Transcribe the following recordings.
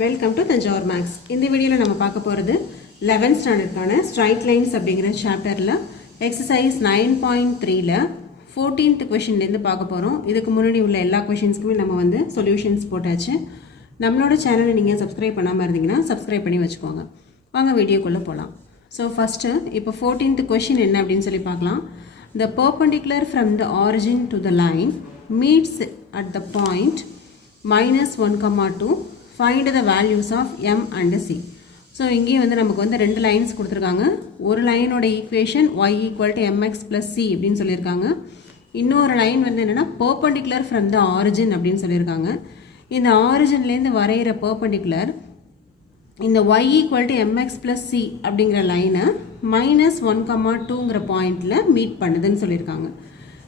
Welcome to Thanjavur maths. இந்த வீடியோவில் நம்ம பார்க்க போகிறது 11th ஸ்டாண்டர்டுக்கான ஸ்ட்ரைட் லைன்ஸ் அப்படிங்கிற சாப்டரில் எக்ஸசைஸ் 9.3ல 14th கொஷின்லேருந்து பார்க்க போகிறோம். இதுக்கு முன்னாடி உள்ள எல்லா கொஷின்ஸ்க்குமே நம்ம சொல்யூஷன்ஸ் போட்டாச்சு. நம்மளோட சேனலை நீங்கள் சப்ஸ்கிரைப் பண்ணாமல் இருந்தீங்கன்னா சப்ஸ்கிரைப் பண்ணி வச்சுக்கோங்க. வாங்க வீடியோக்குள்ளே போகலாம். ஸோ ஃபஸ்ட்டு இப்போ 14th கொஷின் என்ன அப்படின்னு சொல்லி பார்க்கலாம். The perpendicular from the origin to the line meets at the point -1,2. Find the values of m and c. So இங்கே நமக்கு ரெண்டு லைன்ஸ் கொடுத்துருக்காங்க. ஒரு லைனோட equation y equal to mx plus c அப்படின்னு சொல்லியிருக்காங்க. இன்னொரு லைன் என்னென்னா பர்பண்டிகுலர் ஃப்ரம் த ஆரிஜின் அப்படின்னு சொல்லியிருக்காங்க. இந்த ஆரிஜின்லேருந்து வரைகிற பர்பண்டிகுலர் இந்த y equal to mx plus c அப்படிங்கிற லைனை -1,2ங்கிற பாயிண்டில் மீட் பண்ணுதுன்னு சொல்லியிருக்காங்க.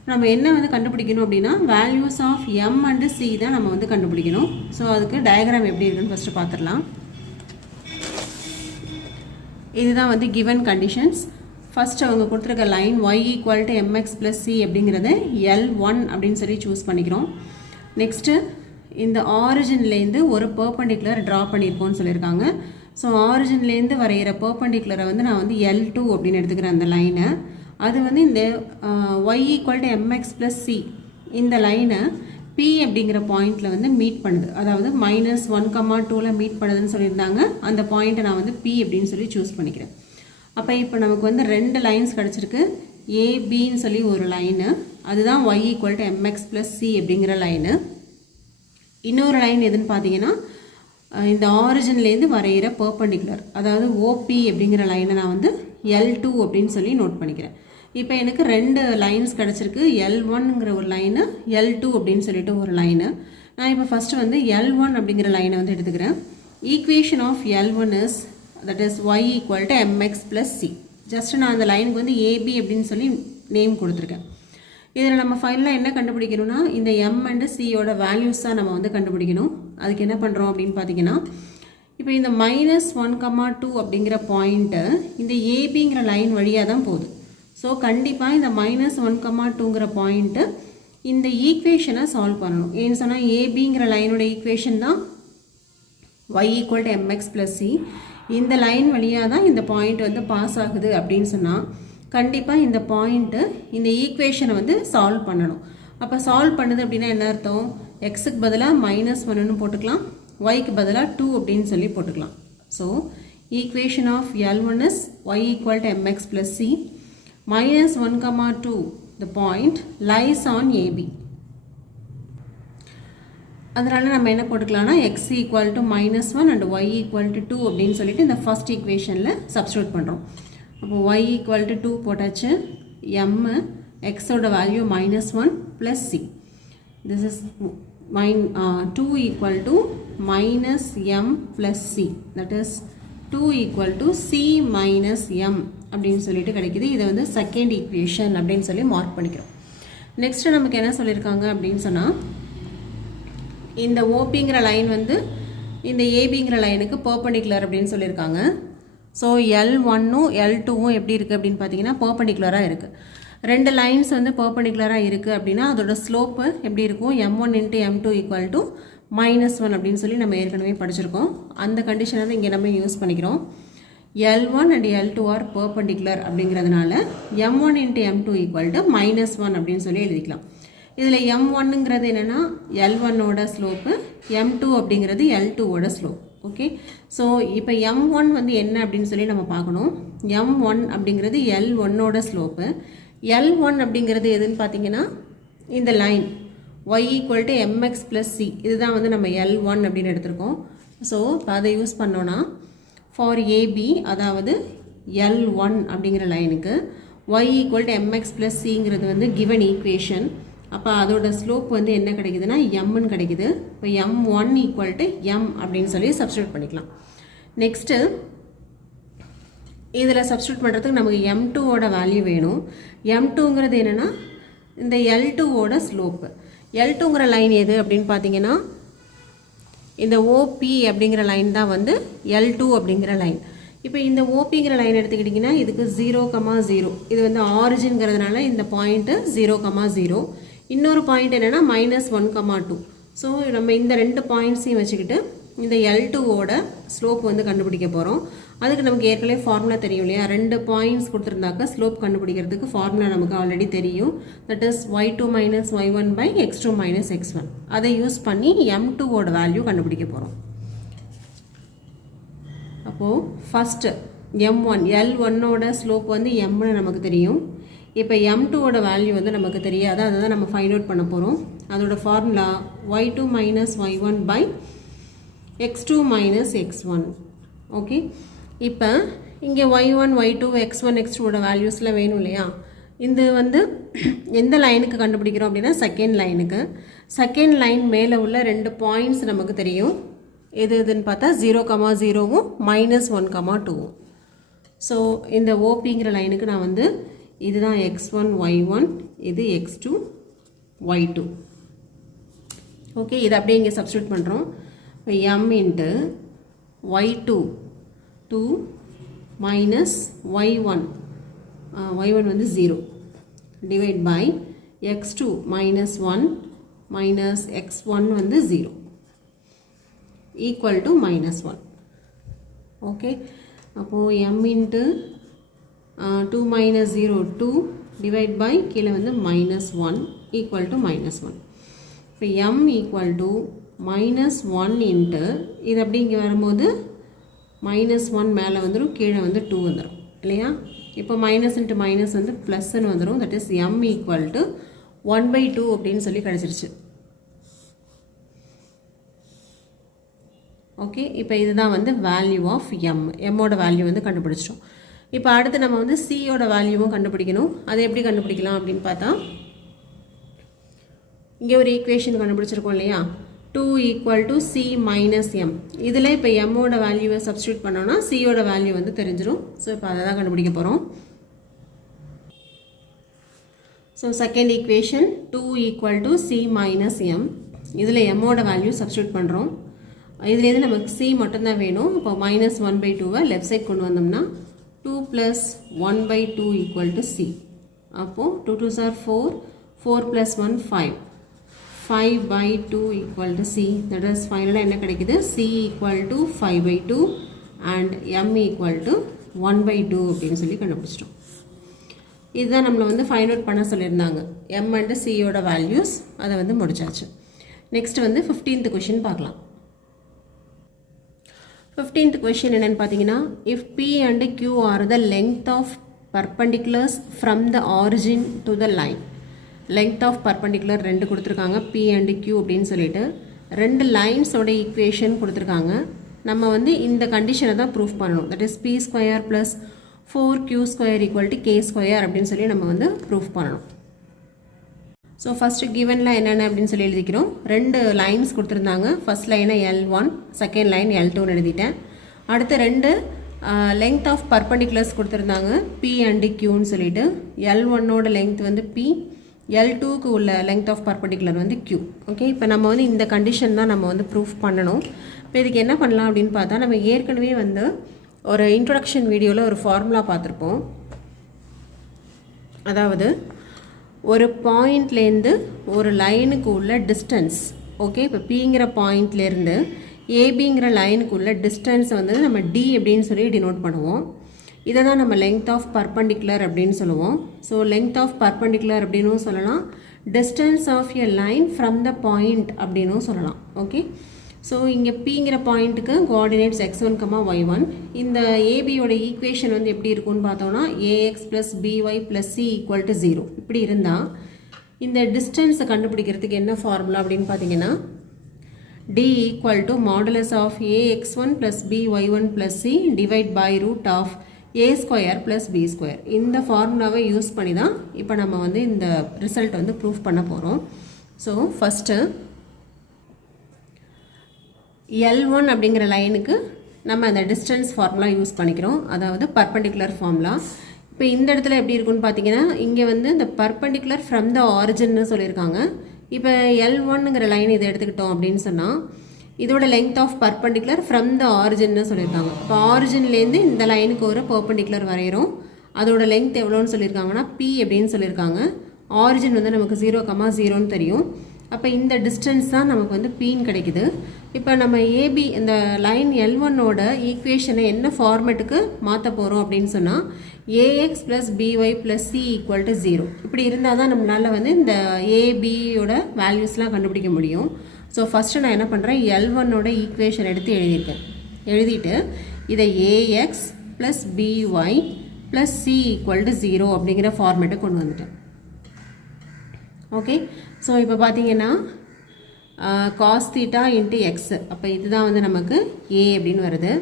நம்ம என்ன கண்டுபிடிக்கணும் அப்படின்னா values of m and c தான் நம்ம கண்டுபிடிக்கணும். ஸோ அதுக்கு டயக்ராம் எப்படி இருக்குன்னு ஃபஸ்ட்டு பார்த்துடலாம். இதுதான் கிவன் கண்டிஷன்ஸ். ஃபஸ்ட் அவங்க கொடுத்துருக்க line y equal to mx plus c அப்படிங்கிறத L1 அப்படின்னு சொல்லி சூஸ் பண்ணிக்கிறோம். நெக்ஸ்ட்டு இந்த ஆரிஜின்லேருந்து ஒரு பர்பண்டிகுலர் ட்ரா பண்ணியிருக்கோன்னு சொல்லியிருக்காங்க. ஸோ ஆரிஜின்லேருந்து வரைகிற பர்பண்டிகுலரை நான் L2 அப்படின்னு எடுத்துக்கிறேன் அந்த லைனை. அது இந்த y equal to mx plus c இந்த லைனை p அப்படிங்கிற பாயிண்டில் மீட் பண்ணுது. அதாவது -1,2ல மீட் பண்ணுதுன்னு சொல்லியிருந்தாங்க. அந்த பாயிண்ட்டை நான் p அப்படின்னு சொல்லி சூஸ் பண்ணிக்கிறேன். அப்போ இப்போ நமக்கு ரெண்டு லைன்ஸ் கிடச்சிருக்கு. ஏபின்னு சொல்லி ஒரு லைனு, அதுதான் y equal to mx plus c அப்படிங்கிற லைனு. இன்னொரு லைன் எதுன்னு பார்த்தீங்கன்னா இந்த ஆரிஜின்லேருந்து வரைகிற பர்பண்டிகுலர், அதாவது OP அப்படிங்கிற லைனை நான் L2 அப்படின்னு சொல்லி நோட் பண்ணிக்கிறேன். இப்போ எனக்கு ரெண்டு லைன்ஸ் கிடச்சிருக்கு. L1ங்கிற ஒரு லைனு, L2 அப்படின்னு சொல்லிட்டு ஒரு லைனு. நான் இப்போ ஃபஸ்ட்டு L1 அப்படிங்கிற லைனை எடுத்துக்கிறேன். Equation of L1 is that is y equal to mx plus c. Just நான் அந்த லைனுக்கு AB அப்படின்னு சொல்லி நேம் கொடுத்துருக்கேன். இதில் நம்ம ஃபைனலாக என்ன கண்டுபிடிக்கணும்னா இந்த m அண்ட் சியோட வேல்யூஸ் தான் நம்ம கண்டுபிடிக்கணும். அதுக்கு என்ன பண்ணுறோம் அப்படின்னு பார்த்தீங்கன்னா இப்போ இந்த -1,2 அப்படிங்கிற பாயிண்ட்டு இந்த ஏபிங்கிற லைன் வழியாக தான் போகுது. ஸோ கண்டிப்பாக இந்த -1,2ங்கிற பாயிண்ட்டு இந்த ஈக்குவேஷனை சால்வ் பண்ணணும். ஏன்னு சொன்னால் ஏபிங்கிற லைனோட ஈக்குவேஷன் தான் y equal to mx plus c. இந்த லைன் வழியாக தான் இந்த பாயிண்ட் பாஸ் ஆகுது அப்படின்னு சொன்னால் கண்டிப்பாக இந்த பாயிண்ட்டு இந்த ஈக்குவேஷனை சால்வ் பண்ணணும். அப்போ சால்வ் பண்ணுது அப்படின்னா என்ன அர்த்தம்? எக்ஸுக்கு பதிலாக -1ன்னு போட்டுக்கலாம், yக்கு பதிலாக 2 அப்படின்னு சொல்லி போட்டுக்கலாம். So equation of L1 is y equal to mx plus c. -1,2 the point lies on AB. அதனால் நம்ம என்ன போட்டுக்கலாம்னா x equal to -1 and y equal to 2 அப்படின்னு சொல்லிட்டு இந்த ஃபர்ஸ்ட் ஈக்குவேஷனில் சப்ஸ்டியூட் பண்ணுறோம். அப்போ y ஈக்குவல் டு 2 போட்டாச்சு. m xோட value -1 plus c. This is 2 equal to -m plus c. That is 2 equal to c minus m அப்படின்னு சொல்லிட்டு கிடைக்குது. இதை செகண்ட் ஈக்குவேஷன் அப்படின்னு சொல்லி மார்க் பண்ணிக்கிறோம். நெக்ஸ்ட் நமக்கு என்ன சொல்லியிருக்காங்க அப்படின்னு சொன்னால் இந்த ஓபிங்கிற லைன் இந்த ஏபிங்கிற லைனுக்கு பர்பண்டிகுலர் அப்படின்னு சொல்லியிருக்காங்க. ஸோ L1ம் L2வும் எப்படி இருக்குது அப்படின்னு பார்த்தீங்கன்னா பர்பண்டிகுலராக இருக்குது. ரெண்டு லைன்ஸ் பர்பண்டிகுலராக இருக்குது அப்படின்னா அதோட ஸ்லோப்பு எப்படி இருக்கும்? m1 into m2 equal to -1 அப்படின்னு சொல்லி நம்ம ஏற்கனவே படிச்சிருக்கோம். அந்த கண்டிஷனை தான் இங்கே நம்ம யூஸ் பண்ணிக்கிறோம். L1 and L2 R perpendicular அப்படிங்கிறதுனால m1 into m2 equal to -1 அப்படின்னு சொல்லி எழுதிக்கலாம். இதில் m1ங்கிறது என்னென்னா L1ஓட ஸ்லோப்பு, m2 அப்படிங்கிறது L2ஓட ஸ்லோப். ஓகே, ஸோ இப்போ m1 என்ன அப்படின்னு சொல்லி நம்ம பார்க்கணும். m1 அப்படிங்கிறது L1ஓட ஸ்லோப்பு. L1 அப்படிங்கிறது எதுன்னு பார்த்தீங்கன்னா இந்த line y equal to mx plus c. இதுதான் நம்ம L1 அப்படின்னு எடுத்திருக்கோம். ஸோ அதை யூஸ் பண்ணோன்னா ஃபார் AB, அதாவது L1 அப்படிங்கிற லைனுக்கு y equal to mx plus சிங்கிறது கிவன் ஈக்குவேஷன். அப்போ அதோட ஸ்லோப் என்ன கிடைக்குதுன்னா mன்னு கிடைக்குது. இப்போ m1 ஈக்குவல் டு m அப்படின்னு சொல்லி சப்ஸ்டியூட் பண்ணிக்கலாம். நெக்ஸ்ட்டு இதில் சப்ஸ்டியூட் பண்ணுறதுக்கு நமக்கு m2ஓட வேல்யூ வேணும். m2ங்கிறது என்னென்னா இந்த L2ஓட ஸ்லோப்பு. L2ங்கிற லைன் எது அப்படின்னு பார்த்தீங்கன்னா இந்த OP அப்படிங்கிற லைன் தான் L2 அப்படிங்கிற லைன். இப்போ இந்த OPங்கிற லைன் எடுத்துக்கிட்டிங்கன்னா இதுக்கு 0,0. இது ஆரிஜின்ங்கிறதுனால இந்த பாயிண்ட்டு 0,0. இன்னொரு பாயிண்ட் என்னென்னா -1,2. ஸோ நம்ம இந்த ரெண்டு பாயிண்ட்ஸையும் வச்சுக்கிட்டு இந்த L2ஓட ஸ்லோப் வந்து கண்டுபிடிக்க போகிறோம். அதுக்கு நமக்கு ஏற்கனவே ஃபார்முலா தெரியும் இல்லையா, 2 பாயிண்ட்ஸ் கொடுத்துருந்தாக்க ஸ்லோப் கண்டுபிடிக்கிறதுக்கு ஃபார்முலா நமக்கு ஆல்ரெடி தெரியும். That is y2 minus y1 by x2 minus x1. அதை யூஸ் பண்ணி m2ஓட வேல்யூ கண்டுபிடிக்க போகிறோம். அப்போது ஃபஸ்ட்டு m1 L1ஓட ஸ்லோப் வந்து mனு நமக்கு தெரியும். இப்போ m2ஓட வேல்யூ வந்து நமக்கு தெரியாது, அதை தான் நம்ம ஃபைண்ட் அவுட் பண்ண போகிறோம். அதோட formula y2 minus y1 by x2 minus x1. Okay, இப்போ இங்கே y1 y2 x1 x2ஓட வேல்யூஸில் வேணும் இல்லையா, இது வந்து எந்த லைனுக்கு கண்டுபிடிக்கிறோம் அப்படின்னா செகண்ட் லைனுக்கு. செகண்ட் லைன் மேலே உள்ள 2 பாயிண்ட்ஸ் நமக்கு தெரியும். எது எதுன்னு பார்த்தா 0,0வும் -1,2. ஸோ இந்த ஓபிங்கிற லைனுக்கு நான் வந்து இதுதான் x1 y1, இது x2 y2. ஓகே, இது அப்படியே இங்கே சப்ஸ்டியூட் பண்ணுறோம். இப்போ m into y2 2 minus y1 வந்து 0 divide by x2 minus 1 minus x1 வந்து 0 ஈக்குவல் டு -1. ஓகே, அப்போது m into 2 minus 0 2 divide by கீழே வந்து -1 ஈக்குவல் டு -1. இப்போ m ஈக்குவல் டு -1 இன்ட்டு இது அப்படி இங்கே வரும்போது -1 மேலே வந்துடும், கீழே வந்து 2 வந்துடும் இல்லையா. இப்போ மைனஸ் இன்ட்டு மைனஸ் வந்து ப்ளஸ்ன்னு வந்துடும். That is m equal to 1/2 அப்படின்னு சொல்லி கிடச்சிருச்சு. ஓகே, இப்போ இதுதான் வந்து வேல்யூ ஆஃப் எம்மோட வேல்யூ வந்து கண்டுபிடிச்சிட்டோம். இப்போ அடுத்து நம்ம வந்து சியோட வேல்யூவும் கண்டுபிடிக்கணும். அதை எப்படி கண்டுபிடிக்கலாம் அப்படின்னு பார்த்தா, இங்கே ஒரு ஈக்குவேஷன் கண்டுபிடிச்சிருக்கோம் இல்லையா, 2 equal to C minus M. இதில் இப்போ எம்மோட வேல்யூவை சப்ஸ்டியூட் பண்ணோன்னா சியோட வேல்யூ வந்து தெரிஞ்சிடும். ஸோ இப்போ அதை தான் கண்டுபிடிக்க போகிறோம். So second equation 2 equal to C minus M. இதில் எம்மோட வேல்யூ சப்ஸ்டியூட் பண்ணுறோம். இதுலேருந்து நமக்கு சி மட்டும்தான் வேணும். இப்போ -1/2 லெஃப்ட் சைட் கொண்டு வந்தோம்னா 2 + 1/2 ஈக்குவல் டு சி. அப்போது 2 2s are 4, 4 + 1 5, 5/2 equal to C. That is ஃபைனலாக என்ன கிடைக்குது, C equal to 5/2 and M equal to 1/2 அப்படின்னு சொல்லி கண்டுபிடிச்சிட்டோம். இதுதான் நம்மளை வந்து ஃபைண்ட் அவுட் பண்ண சொல்லியிருந்தாங்க, எம் அண்டு சியோட வேல்யூஸ். அதை வந்து முடிச்சாச்சு. நெக்ஸ்ட் வந்து 15th கொஷின் பார்க்கலாம். 15th question என்னன்னு பார்த்தீங்கன்னா, if P and Q are the length of perpendiculars from the origin to the line. length of perpendicular 2 கொடுத்துருக்காங்க, P and Q அப்படின்னு சொல்லிட்டு 2 லைன்ஸோட ஈக்குவேஷன் கொடுத்துருக்காங்க. நம்ம வந்து இந்த கண்டிஷனை தான் ப்ரூஃப் பண்ணணும். That is P square plus 4Q² equal to K square அப்படின்னு சொல்லி நம்ம வந்து ப்ரூஃப் பண்ணணும். ஸோ ஃபஸ்ட்டு கிவனில் என்னென்ன அப்படின்னு சொல்லி எழுதிக்கிறோம். 2 லைன்ஸ் கொடுத்துருந்தாங்க. ஃபஸ்ட் லைனை L1, செகண்ட் லைன் L2ன்னு எழுதிட்டேன். அடுத்து 2 லெங்த் ஆஃப் பர்பண்டிகுலர்ஸ் கொடுத்துருந்தாங்க, P அண்டு Qன்னு சொல்லிட்டு. L1ஓட லெங்த் வந்து P, L2க்கு உள்ள லெங்த் ஆஃப் பர்பண்டிகுலர் வந்து Q. ஓகே, இப்போ நம்ம வந்து இந்த கண்டிஷன் தான் நம்ம வந்து ப்ரூஃப் பண்ணணும். இப்போ இதுக்கு என்ன பண்ணலாம் அப்படின்னு பார்த்தா, நம்ம ஏற்கனவே வந்து ஒரு இன்ட்ரொடக்ஷன் வீடியோவில் ஒரு ஃபார்முலா பார்த்துருப்போம். அதாவது ஒரு பாயிண்ட்லேருந்து ஒரு லைனுக்கு உள்ள டிஸ்டன்ஸ். ஓகே, இப்போ பிங்கிற பாயிண்ட்லேருந்து ஏபிங்கிற லைனுக்கு உள்ள டிஸ்டன்ஸ் வந்து நம்ம டி அப்படின்னு சொல்லி டினோட் பண்ணுவோம். இதை தான் நம்ம லெங்த் ஆஃப் பர்பண்டிகுலர் அப்படின்னு சொல்லுவோம். ஸோ லெங்த் ஆஃப் பர்பண்டிகுலர் அப்படின்னும் சொல்லலாம், distance of a line from the point அப்படின்னும் சொல்லலாம். ஓகே, ஸோ இங்கே பிங்கிற பாயிண்ட்டுக்கு கோஆர்டினேட்ஸ் x1, y1. இந்த ஏபியோட ஈக்குவேஷன் வந்து எப்படி இருக்கும்னு பார்த்தோம்னா, ax + by + c = 0 இப்படி இருந்தால் இந்த டிஸ்டன்ஸை கண்டுபிடிக்கிறதுக்கு என்ன ஃபார்முலா அப்படின்னு பார்த்தீங்கன்னா, d = modulus of ax1 + by1 + c divide by root of a² + b². இந்த ஃபார்முலாவை யூஸ் பண்ணி தான் இப்போ நம்ம வந்து இந்த ரிசல்ட் வந்து ப்ரூஃப் பண்ண போகிறோம். ஸோ ஃபஸ்ட்டு L1 அப்படிங்கிற லைனுக்கு நம்ம அந்த டிஸ்டன்ஸ் ஃபார்முலா யூஸ் பண்ணிக்கிறோம், அதாவது பர்பண்டிகுலர் ஃபார்முலா. இப்போ இந்த இடத்துல எப்படி இருக்குன்னு பார்த்தீங்கன்னா, இங்கே வந்து இந்த பர்பண்டிகுலர் ஃப்ரம் த ஆரிஜின்னு சொல்லியிருக்காங்க. இப்போ L1ங்கிற லைன் இதை எடுத்துக்கிட்டோம் அப்படின்னு சொன்னால், இதோட length of perpendicular from the ஆரிஜின்னு சொல்லியிருக்காங்க. இப்போ ஆரிஜின்லேருந்து இந்த லைனுக்கு ஒரு பர்பண்டிகுலர் வரைகிறோம். அதோட லெங்த் எவ்வளோன்னு சொல்லியிருக்காங்கன்னா P அப்படின்னு சொல்லியிருக்காங்க. ஆரிஜின் வந்து நமக்கு 0,0ன்னு தெரியும். அப்போ இந்த டிஸ்டன்ஸ் தான் நமக்கு வந்து Pன்னு கிடைக்குது. இப்போ நம்ம ஏபி இந்த லைன் L1ஓட ஈக்குவேஷனை என்ன ஃபார்மேட்டுக்கு மாற்ற போகிறோம் அப்படின்னு சொன்னால் a x plus b y plus c equal to 0 இப்படி இருந்தால் தான் நம்மளால் வந்து இந்த ஏபியோட வேல்யூஸ்லாம் கண்டுபிடிக்க முடியும். ஸோ ஃபஸ்ட்டு நான் என்ன பண்ணுறேன், L1ஓட ஈக்குவேஷன் எடுத்து எழுதியிருக்கேன். எழுதிட்டு இதை a x plus b y plus c equal to 0 அப்படிங்கிற ஃபார்மேட்டை கொண்டு வந்துட்டேன். ஓகே, ஸோ இப்போ பார்த்தீங்கன்னா காஸ் தீட்டா இன்ட்டு எக்ஸு, அப்போ இதுதான் வந்து நமக்கு ஏ அப்படின்னு வருது.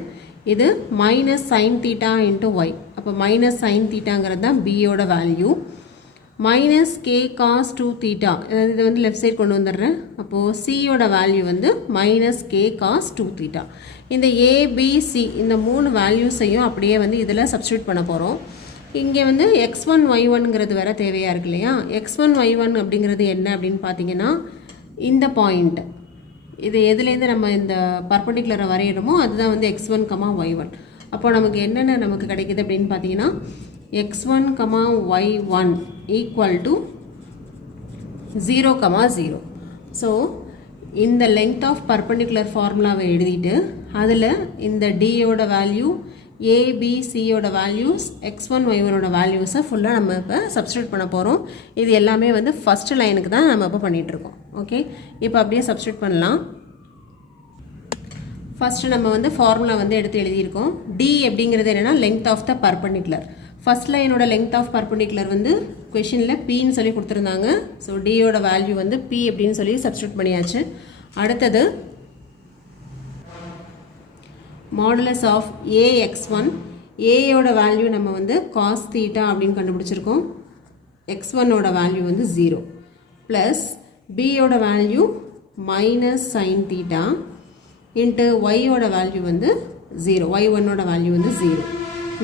இது minus sine theta into y, அப்போ மைனஸ் சைன் தீட்டாங்கிறது தான் பியோட value. Minus K cos 2 theta, இது வந்து லெஃப்ட் சைட் கொண்டு வந்துடுறேன். அப்போது சியோட வேல்யூ வந்து மைனஸ் கே காஸ் 2 தீட்டா. இந்த ஏபிசி இந்த 3 வேல்யூஸையும் அப்படியே வந்து இதில் சப்ஸ்டியூட் பண்ண போகிறோம். இங்கே வந்து x1 y1ங்கிறது வேறு தேவையாக இருக்கு இல்லையா. x1 y1 அப்படிங்கிறது என்ன அப்படின்னு பார்த்தீங்கன்னா இந்த பாயிண்ட், இது எதுலேருந்து நம்ம இந்த பர்பண்டிகுலரை வரையிறோமோ அதுதான் வந்து x1, y1. அப்போ நமக்கு என்னென்ன நமக்கு கிடைக்குது அப்படின்னு பார்த்தீங்கன்னா x1, y1 equal to 0, 0. So இந்த லெங்த் ஆஃப் பர்பண்டிகுலர் ஃபார்முலாவை எழுதிட்டு அதில் இந்த டியோட வேல்யூ ஏபிசியோட வேல்யூஸ் x1 y1ஓட வேல்யூஸை ஃபுல்லாக நம்ம இப்போ சப்ஸ்டியூட் பண்ண போகிறோம். இது எல்லாமே வந்து ஃபஸ்ட்டு லைனுக்கு தான் நம்ம இப்போ பண்ணிகிட்ருக்கோம். ஓகே, இப்போ அப்படியே சப்ஸ்டியூட் பண்ணலாம். ஃபஸ்ட்டு நம்ம வந்து ஃபார்முலா வந்து எடுத்து எழுதியிருக்கோம். டி அப்படிங்கிறது என்னென்னா length of the perpendicular. First லைனோட லெங்த் ஆஃப் பர்பண்டிகுலர் வந்து கொஷினில் பின்னு சொல்லி கொடுத்துருந்தாங்க. ஸோ டியோட வேல்யூ வந்து பி அப்படின்னு சொல்லி சப்ஸ்டியூட் பண்ணியாச்சு. அடுத்தது மாடுலஸ் ஆஃப் ஏஎக்ஸ்1, ஏயோட வேல்யூ நம்ம வந்து காஸ் தீட்டா அப்படின்னு கண்டுபிடிச்சிருக்கோம். x1ஓட வேல்யூ வந்து 0 ப்ளஸ் பியோட value minus sine theta into ஒய்யோட வேல்யூ வந்து 0, y1ஓட வேல்யூ வந்து 0.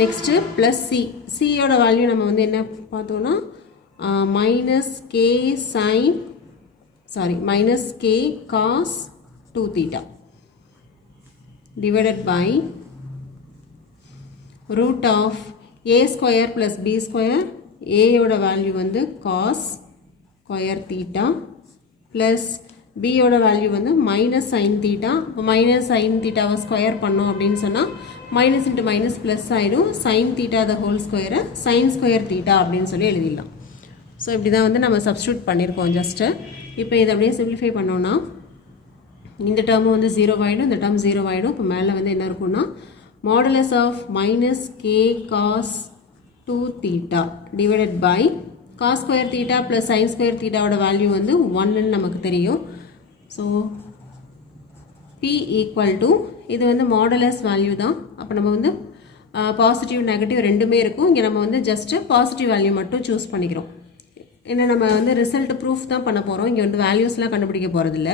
நெக்ஸ்ட்டு ப்ளஸ் சி, சியோட வேல்யூ நம்ம வந்து என்ன பார்த்தோன்னா minus k sine minus K cos 2 theta divided by root of a square plus b square, a யோட வேல்யூ வந்து cos square theta plus b யோட வேல்யூ வந்து minus sin theta. இப்போ minus sin theta வை square பண்ணோம் அப்படின்னு சொன்னால் minus into minus plus ஆயிடும். sin theta the whole square sin square theta அப்படின்னு சொல்லி எழுதிடலாம். ஸோ இப்படி தான் வந்து நம்ம சப்ஸ்டியூட் பண்ணியிருக்கோம் ஜஸ்ட்டு. இப்போ இதை அப்படியே சிம்பிளிஃபை பண்ணோன்னா இந்த டேர்மும் வந்து 0 ஆகிடும், இந்த டேர்ம் 0 ஆகிடும். இப்போ மேலே வந்து என்ன இருக்குன்னா modulus of minus K cos 2 theta divided by cos square theta plus sine square தீட்டாவோட வேல்யூ வந்து 1ன்னு நமக்கு தெரியும். ஸோ பி ஈக்குவல் டு இது வந்து மாடுலஸ் வேல்யூ தான். அப்போ நம்ம வந்து பாசிட்டிவ் நெகட்டிவ் ரெண்டுமே இருக்கும். இங்கே நம்ம வந்து ஜஸ்ட்டு பாசிட்டிவ் வேல்யூ மட்டும் சூஸ் பண்ணிக்கிறோம். ஏன்னா நம்ம வந்து ரிசல்ட் ப்ரூஃப் தான் பண்ண போகிறோம், இங்கே வந்து வேல்யூஸ்லாம் கண்டுபிடிக்க போகிறதில்ல.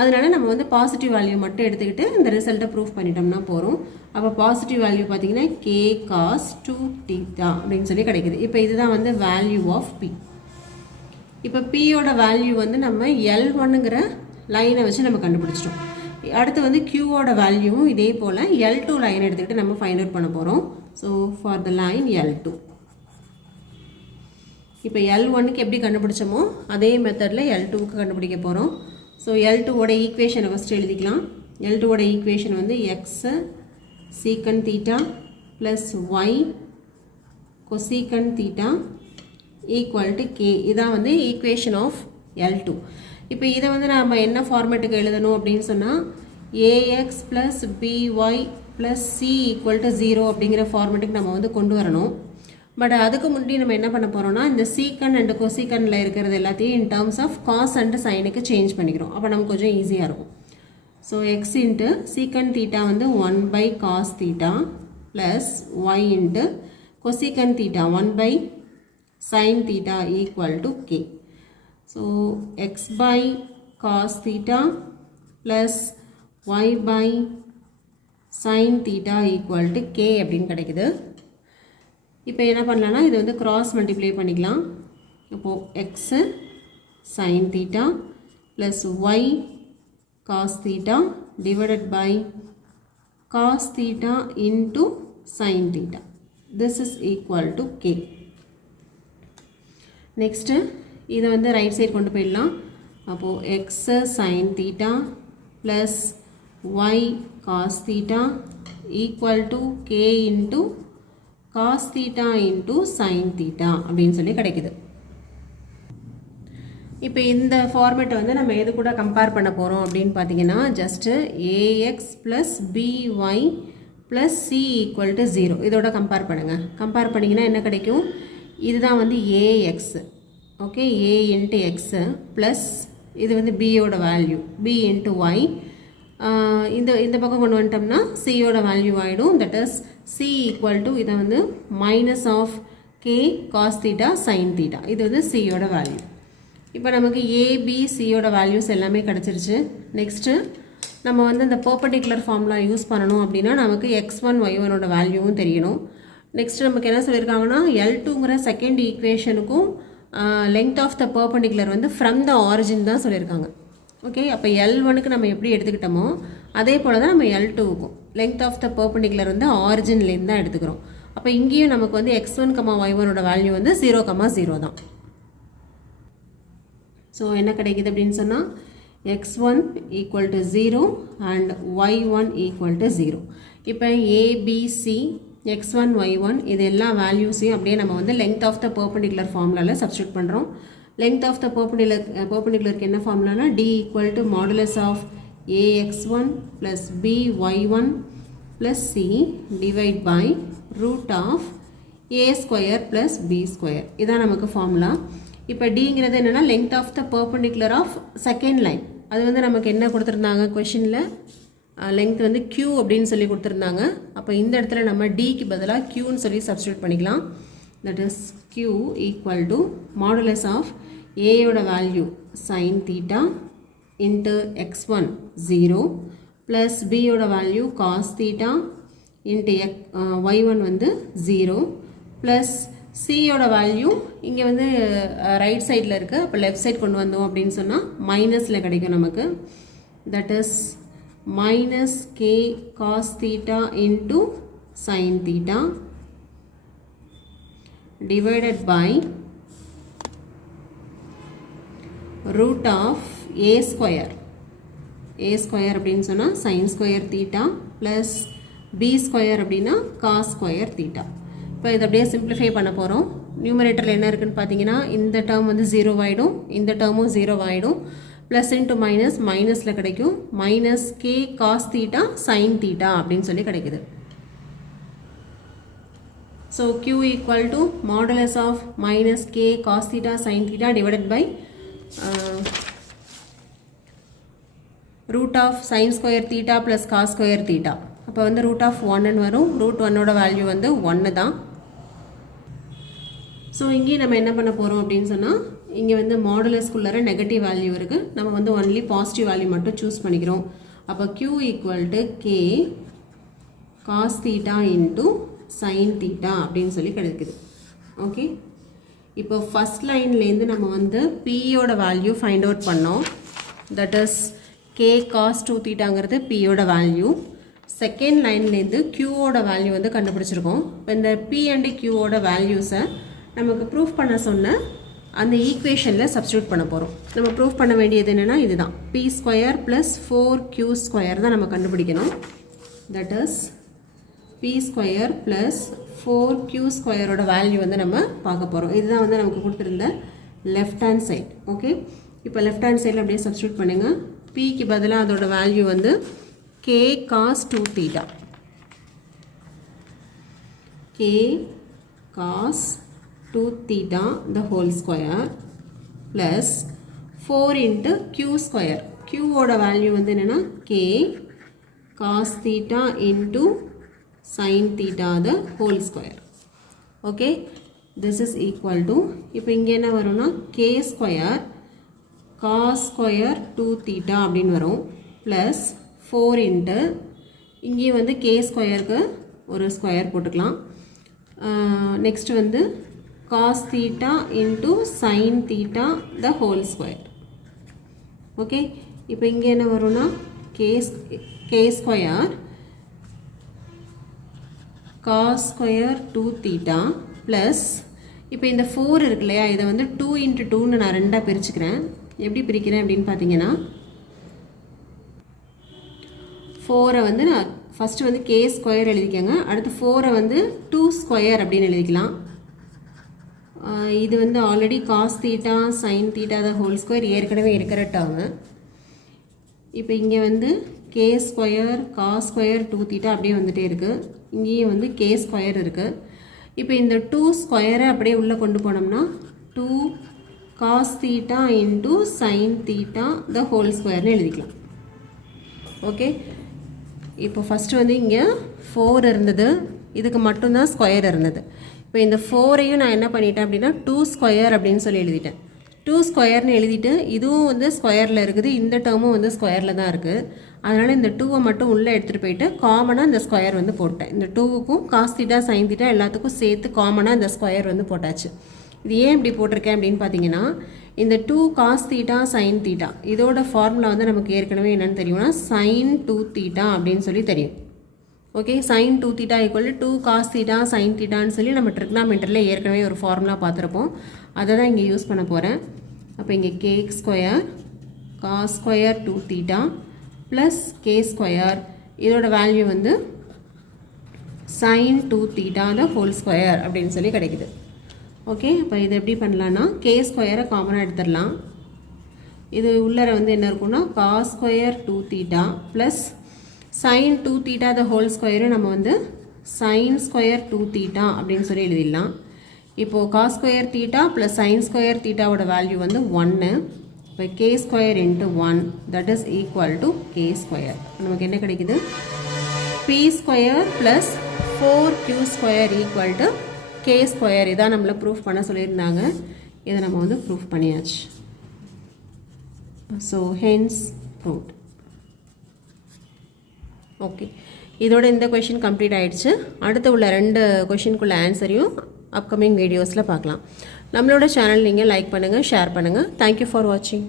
அதனால நம்ம வந்து பாசிட்டிவ் வேல்யூ மட்டும் எடுத்துக்கிட்டு இந்த ரிசல்ட்டை ப்ரூஃப் பண்ணிட்டோம்னா போகிறோம். அப்போ பாசிட்டிவ் வேல்யூ பார்த்தீங்கன்னா கே காஸ் 2 தீட்டா அப்படின்னு சொல்லி கிடைக்குது. இப்போ இதுதான் வந்து வேல்யூ ஆஃப் பி. இப்போ பியோட வேல்யூ வந்து நம்ம L1ங்கிற லைனை வச்சு நம்ம கண்டுபிடிச்சிட்டோம். அடுத்து வந்து Qவோட வேல்யூவும் இதே போல் L2 லைன் எடுத்துக்கிட்டு நம்ம ஃபைண்ட் அவுட் பண்ண போகிறோம். So for the line L2, இப்போ L1க்கு எப்படி கண்டுபிடிச்சோமோ அதே மெத்தடில் L2க்கு கண்டுபிடிக்க போகிறோம். ஸோ L2ஓட ஈக்குவேஷனை ஃபஸ்ட்டு எழுதிக்கலாம். L2ஓட ஈக்குவேஷன் வந்து x secant theta plus y cosecant theta equal to k. இதான் வந்து ஈக்குவேஷன் ஆஃப் L2. இப்போ இதை வந்து நம்ம என்ன ஃபார்மேட்டுக்கு எழுதணும் அப்படின்னு சொன்னால் a x plus b y plus c equal to 0 அப்படிங்கிற ஃபார்மேட்டுக்கு நம்ம வந்து கொண்டு வரணும். பட் அதுக்கு முன்னாடி நம்ம என்ன பண்ண போகிறோம்னா இந்த சீக்கன் அண்ட் கொசீக்கனில் இருக்கிறது எல்லாத்தையும் in terms of cos and சைனுக்கு சேஞ்ச் பண்ணிக்கிறோம். அப்போ நமக்கு கொஞ்சம் ஈஸியாக இருக்கும். So X into secant theta வந்து 1 by cos theta plus Y into cosecant theta 1 by sine theta equal to K. So X by cos theta plus Y by sine theta equal to K அப்படின்னு கிடைக்குது. இப்போ என்ன பண்ணலான்னா இது வந்து cross multiply பண்ணிக்கலாம். இப்போது x sine theta plus y cos theta divided by cos theta into sine theta. This is equal to k. Next இதை வந்து ரைட் சைடு கொண்டு போயிடலாம். அப்போது x sine theta plus y cos theta equal to k into cos theta into sin theta அப்படின்னு சொல்லி கிடைக்குது. இப்போ இந்த ஃபார்மேட்டை வந்து நம்ம எது கூட கம்பேர் பண்ண போகிறோம் அப்படின்னு பார்த்தீங்கன்னா just ax plus by plus c equal to 0 இதோட கம்பேர் பண்ணுங்கள். கம்பேர் பண்ணிங்கன்னா என்ன கிடைக்கும்? இதுதான் வந்து ax, okay, a into x plus இது வந்து bயோட வேல்யூ b into y. இந்த பக்கம் கொண்டு வந்துட்டோம்னா cயோட வேல்யூ ஆகிடும். That is c equal to இதை வந்து minus of k cos theta sin theta. இது வந்து cயோட வேல்யூ. இப்போ நமக்கு ஏபிசியோட வேல்யூஸ் எல்லாமே கிடச்சிருச்சு. நெக்ஸ்ட்டு நம்ம வந்து இந்த பர்பண்டிகுலர் ஃபார்முலா யூஸ் பண்ணணும் அப்படின்னா நமக்கு x1 y1ஓட வேல்யூவும் தெரியணும். நெக்ஸ்ட்டு நமக்கு என்ன சொல்லியிருக்காங்கன்னா L2ங்கிற செகண்ட் ஈக்குவேஷனுக்கும் லெங்த் ஆஃப் த பர்பண்டிகுலர் வந்து ஃப்ரம் த ஆரிஜின் தான் சொல்லியிருக்காங்க. ஓகே, அப்போ L1க்கு நம்ம எப்படி எடுத்துக்கிட்டோமோ அதே போல் தான் நம்ம L2க்கும் லெங்த் ஆஃப் த பர்பண்டிகுலர் வந்து ஆரிஜின்லேருந்து தான் எடுத்துக்கிறோம். அப்போ இங்கேயும் நமக்கு வந்து x1, y1ஓட வேல்யூ வந்து 0, 0 தான். ஸோ என்ன கிடைக்குது அப்படின்னு சொன்னால் x1 equal to 0 and y1 equal to 0. இப்போ ஏபிசி x1 y1 இது எல்லா வேல்யூஸையும் அப்படியே நம்ம வந்து லெங்த் ஆஃப் த பர்பண்டிகுலர் ஃபார்முலாவில் சப்ஸ்டியூட் பண்ணுறோம். லெங்த் ஆஃப் த பர்பண்டிகுலருக்கு என்ன ஃபார்முலானா d equal to மாடுலஸ் of ax1 plus by1 plus c divide by root of a square plus b square. இதான் நமக்கு ஃபார்முலா. இப்போ டிங்கிறது என்னென்னா length of the perpendicular of second line. அது வந்து நமக்கு என்ன கொடுத்துருந்தாங்க கொஷினில் லெங்த் வந்து q அப்படின்னு சொல்லி கொடுத்துருந்தாங்க. அப்போ இந்த இடத்துல நம்ம டிக்கு பதிலாக க்யூன்னு சொல்லி சப்ஸ்டியூட் பண்ணிக்கலாம். That is q equal to modulus of ஏயோட value sine theta into x1 0 plus பியோட value cos theta into y1 வந்து 0 ப்ளஸ் சியோட வேல்யூ இங்கே வந்து ரைட் சைடில் இருக்குது. அப்போ லெஃப்ட் சைட் கொண்டு வந்தோம் அப்படின்னு சொன்னால் மைனஸில் கிடைக்கும் நமக்கு. That is minus K cos theta into sine theta divided by root of a square. A square அப்படின்னு சொன்னால் sine square theta plus b square அப்படின்னா காஸ் ஸ்கொயர் தீட்டா. இப்போ இதை அப்படியே சிம்பிளிஃபை பண்ண போகிறோம். நியூமரேட்டரில் என்ன இருக்குதுன்னு பார்த்தீங்கன்னா இந்த டேர்ம் வந்து 0 ஆகிடும், இந்த டேர்மும் 0 ஆகிடும். ப்ளஸ் இன்ட்டு மைனஸ் மைனஸில் கிடைக்கும். Minus K cos theta sine theta அப்படின்னு சொல்லி கிடைக்குது. So q equal to modulus of minus K cos theta sine theta divided by root of sine square theta plus cos square theta. அப்போ வந்து root of 1ன்னு வரும். Root 1ஓட value வந்து 1 தான். So இங்கேயும் நம்ம என்ன பண்ண போகிறோம் அப்படின்னு சொன்னால் இங்கே வந்து மாடுலஸ்குள்ளார நெகட்டிவ் வேல்யூ இருக்குது. நம்ம வந்து ஒன்லி பாசிட்டிவ் வேல்யூ மட்டும் சூஸ் பண்ணிக்கிறோம். அப்போ q equal to k cos theta into sine theta அப்படின்னு சொல்லி கிடைக்குது. ஓகே, இப்போ ஃபஸ்ட் லைன்லேருந்து நம்ம வந்து பியோட வேல்யூ ஃபைண்ட் அவுட் பண்ணோம். தட் இஸ் கே காஸ் 2 தீட்டாங்கிறது பியோட வேல்யூ. செகண்ட் லைன்லேருந்து க்யூவோட வேல்யூ வந்து கண்டுபிடிச்சிருக்கோம். இப்போ இந்த பி அண்ட் க்யூவோட வேல்யூஸை நமக்கு ப்ரூஃப் பண்ண சொன்ன அந்த ஈக்குவேஷனில் சப்ஸ்டியூட் பண்ண போகிறோம். நம்ம ப்ரூஃப் பண்ண வேண்டியது என்னென்னா இதுதான், B square plus 4q square தான் நம்ம கண்டுபிடிக்கணும். That is P square plus 4q ஸ்கொயரோட வேல்யூ வந்து நம்ம பார்க்க போகிறோம். இதுதான் வந்து நமக்கு கொடுத்துருந்த லெஃப்ட் ஹேண்ட் சைட். ஓகே, இப்போ லெஃப்ட் ஹேண்ட் சைடில் அப்படியே சப்ஸ்டியூட் பண்ணுங்கள். பிக்கு பதிலாக அதோட வேல்யூ வந்து k cos 2 theta, k cos 2 theta the whole square plus 4 into q square. q ஓட வேல்யூ வந்து என்னன்னா k cos theta into sin theta the whole square. Okay, this is equal to, இப்போ இங்கே என்ன வரும்னா k square cos square 2 theta அப்படின்னு வரும் plus 4 into இங்கே வந்து k ஸ்கொயருக்கு ஒரு ஸ்கொயர் போட்டுக்கலாம். நெக்ஸ்ட் வந்து cos theta into sin theta the whole square. Okay, இப்போ இங்கே என்ன வரும்னா k square cos square 2 theta plus இப்போ இந்த 4 இருக்கு இல்லையா, இதை வந்து 2 into 2ன்னு நான் ரெண்டாக பிரிச்சுக்கிறேன். எப்படி பிரிக்கிறேன் அப்படின்னு பார்த்தீங்கன்னா 4 வந்து நான் ஃபஸ்ட்டு வந்து கே ஸ்கொயர் எழுதிக்கங்க. அடுத்து 4 வந்து 2 ஸ்கொயர் அப்படின்னு எழுதிக்கலாம். இது வந்து already cos theta sine theta the whole square ஏற்கனவே இருக்கிற டேர்மு. இப்போ இங்கே வந்து k square cos square 2 theta அப்படியே வந்துகிட்டே இருக்குது. இங்கேயும் வந்து கே ஸ்கொயர் இருக்குது. இப்போ இந்த 2 ஸ்கொயரை அப்படியே உள்ளே கொண்டு போனோம்னா 2 cos theta into sine theta the whole ஸ்கொயர்னு எழுதிக்கலாம். ஓகே, இப்போ ஃபஸ்ட்டு வந்து இங்கே 4 இருந்தது, இதுக்கு மட்டும்தான் ஸ்கொயர் இருந்தது. இப்போ இந்த 4ஐயும் நான் என்ன பண்ணிட்டேன் அப்படின்னா 2 ஸ்கொயர் அப்படின்னு சொல்லி எழுதிட்டேன். 2 ஸ்கொயர்னு எழுதிட்டு இதுவும் வந்து ஸ்கொயரில் இருக்குது, இந்த டேர்மும் வந்து ஸ்கொயரில் தான் இருக்குது. அதனால் இந்த 2வை மட்டும் உள்ளே எடுத்துகிட்டு போயிட்டு காமனாக இந்த ஸ்கொயர் வந்து போட்டேன். இந்த 2க்கும் காஸ் தீட்டா சைன் தீட்டா எல்லாத்துக்கும் சேர்த்து காமனாக இந்த ஸ்கொயர் வந்து போட்டாச்சு. இது ஏன் இப்படி போட்டிருக்கேன் அப்படின்னு பார்த்தீங்கன்னா, இந்த 2 காஸ் தீட்டா சைன் தீட்டா இதோட ஃபார்முலா வந்து நமக்கு ஏற்கனவே என்னென்னு தெரியும்னா சைன் 2 தீட்டா அப்படின்னு சொல்லி தெரியும். Okay, sine 2 theta equal 2 cos theta sine தீட்டான்னு சொல்லி நம்ம ட்ரிக்னாமெட்ரியில் ஏற்கனவே ஒரு ஃபார்முலா பார்த்துருப்போம். அதை தான் இங்கே யூஸ் பண்ண போகிறேன். அப்போ இங்கே k square cos square 2 theta plus k square இதோட வேல்யூ வந்து sine 2 theta the whole square அப்படின்னு சொல்லி கிடைக்குது. ஓகே, இப்போ இது எப்படி பண்ணலான்னா கே ஸ்கொயரை காமனாக எடுத்துடலாம். இது உள்ளர வந்து என்ன இருக்குன்னா cos square 2 theta plus sine 2 theta the whole square நம்ம வந்து சைன் ஸ்கொயர் 2 தீட்டா அப்படின்னு சொல்லி எழுதிடலாம். இப்போது cos square theta plus sine square தீட்டாவோட வேல்யூ வந்து 1. இப்போ K square into 1 that is equal to K square. நமக்கு என்ன கிடைக்குது? P square plus 4q square equal to K square. இதான் நம்மளை ப்ரூஃப் பண்ண சொல்லியிருந்தாங்க. இதை நம்ம வந்து ப்ரூஃப் பண்ணியாச்சு. So hence proved. ஓகே, இதோட இந்த கொஷின் கம்ப்ளீட் ஆகிடுச்சு. அடுத்து உள்ள 2 கொஷினுக்குள்ள ஆன்சரையும் அப்கமிங் வீடியோஸில் பார்க்கலாம். நம்மளோட சேனல் நீங்கள் லைக் பண்ணுங்கள், ஷேர் பண்ணுங்கள். தேங்க்யூ ஃபார் வாட்சிங்.